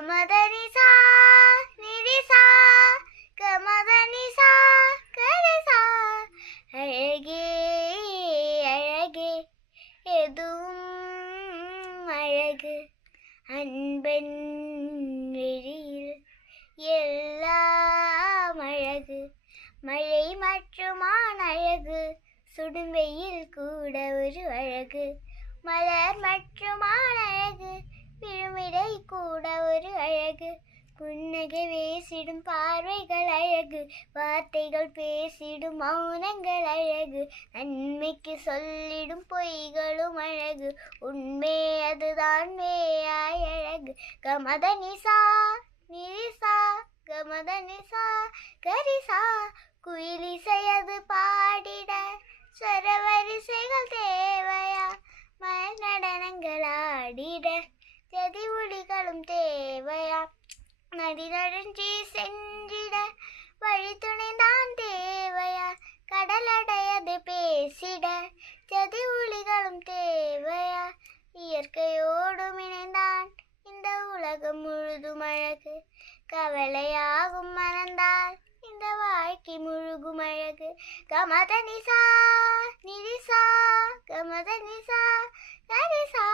கமதனிசா நிரிசா கமதனிசா கரிசா. அழகே அழகே எதுவும் அழகு, அன்பன் விழியில் எல்லாம் அழகு. மழை மற்றும் அழகு, சுடும் வெயில் கூட ஒரு அழகு. மலர் மற்றும் அழகு, விழுமிடை கூட ஒரு அழகு. புன்னகை பேசிடும் பார்வைகள் அழகு, வார்த்தைகள் பேசிடும் மௌனங்கள் அழகு. நன்மைக்கு சொல்லிடும் பொய்களும் அழகு, உண்மை அதுதான் மேயாய் அழகு. கமதனிசா நிரிசா கமதனிசா கரிசா. குயிலிசையது பாடிட ஸ்வரவரிசைகள் தேவையா, மயல் நடனங்கள் ஆடிட ஜதி ஒளிகளும் தேவையா. நடி நடுஞ்சி சென்றிட வழித்துணைதான் தேவையா, கடலடையது பேசிட ஜதி ஒளிகளும் தேவையா. இயற்கையோடும் இணைந்தான் இந்த உலகம் முழுதும் அழகு, கவலையாகும் மனந்தால் இந்த வாழ்க்கை முழுகும் அழகு. கமதனிசா நிரிசா கமதனிசா கரிசா.